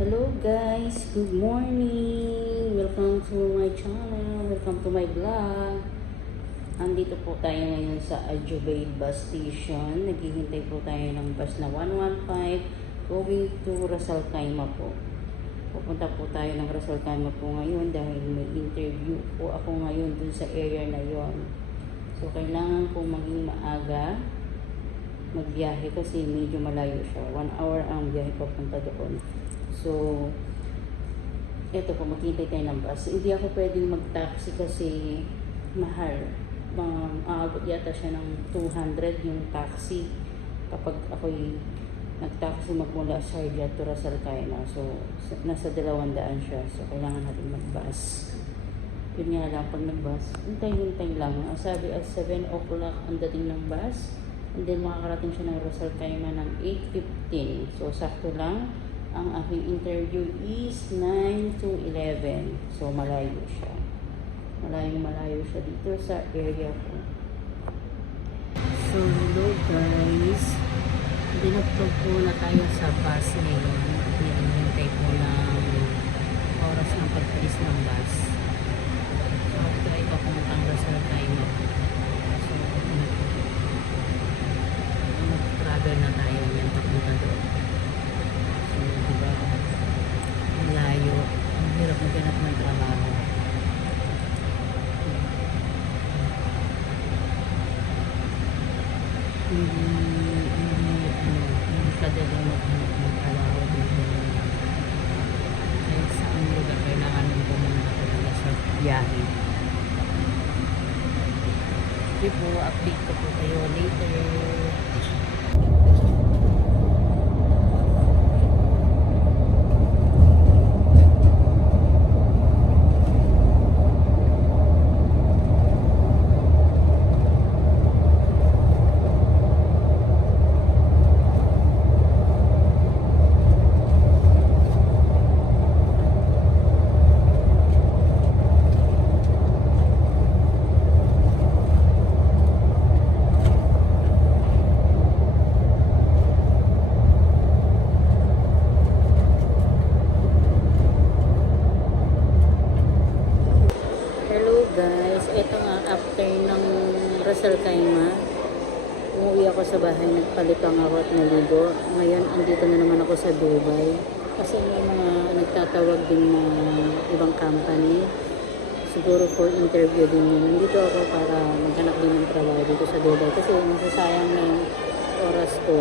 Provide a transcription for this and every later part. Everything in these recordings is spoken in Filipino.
Hello guys, good morning! Welcome to my channel, welcome to my vlog. Andito po tayo ngayon sa Ajubay Bus Station. Naghihintay po tayo ng bus na 115 going to Ras Al Khaimah po. Pupunta po tayo ng Ras Al Khaimah po ngayon dahil may interview po ako ngayon dun sa area na yon. So kailangan po maging maaga magbiyahe kasi medyo malayo siya. 1 hour ang biyahe papunta doon. So, eto po, maghintay tayo ng bus. Hindi ako pwedeng mag-taxi kasi mahal. Aabot yata siya ng 200 yung taxi kapag ako'y nag-taxi magmula sa Sharjah to Ras Al Khaimah. So, nasa 200 siya. So, kailangan natin mag-bus. Yun nga lang, pag nag-bus, hintay-hintay lang. Sabi at 7 o'clock ang dating ng bus. And then, makakarating siya ng Ras Al Khaimah ng 8:15. So, sakto lang. Ang aking interview is 9 to 11. So, malayo siya. Malayo siya dito sa area ko. So, hello guys. Dinagtog po na tayo sa bus ngayon. Hinihintay po ng oras ng pagpalis ng bus. So, try pa pumuntang Ras Al Khaimah. So, mag-travel na tayo yan papunta doon. Diba? Malayo. Ang hirap maghanap ng trabaho. Hindi kadali maghanap ng trabaho dito. Kahit saan lugar kailangan mong pumunta talaga sa biyahe. Sige po, update ko po kayo later. Guys, eto nga after ng Ras Al Khaimah, umuwi ako sa bahay, nagpalipang ako at naligo. Ngayon, andito na naman ako sa Dubai. Kasi may mga nagtatawag din na ibang company. Siguro for interview din yun. Nandito ako para maghanap din ng trabaho dito sa Dubai. Kasi masasayang na yung oras ko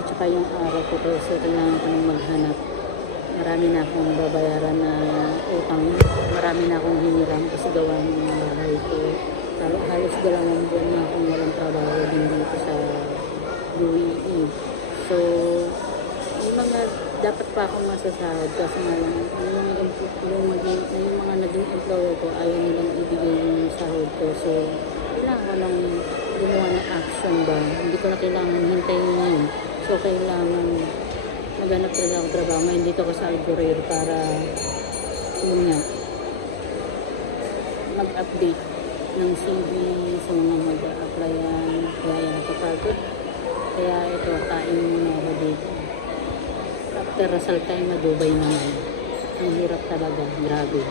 at saka yung araw ko. Kasi kailangan ko nang maghanap. Marami na akong babayaran na utang. Marami na akong hiniram kasi gawa ng bahay ko. Halos 2 buwan na akong walang trabaho din dito sa UAE. So, yung mga dapat pa akong masasahod kasi nga lang yung mga naging employer ko ayaw nilang ibigay yung sahod ko. So, kailangan ko nang gumawa ng action ba? Hindi ko na kailangan hintayin yun. So, kailangan maghanap talaga ako trabaho. Ngayon dito ako sa Al Ghurair para yun nga mag-update ng CV sa mga mag-applyan. Kaya kapagod. Kaya ito, kain muna ako dito. After Ras Al Khaimah, Dubai naman. Ang hirap talaga. Grabe.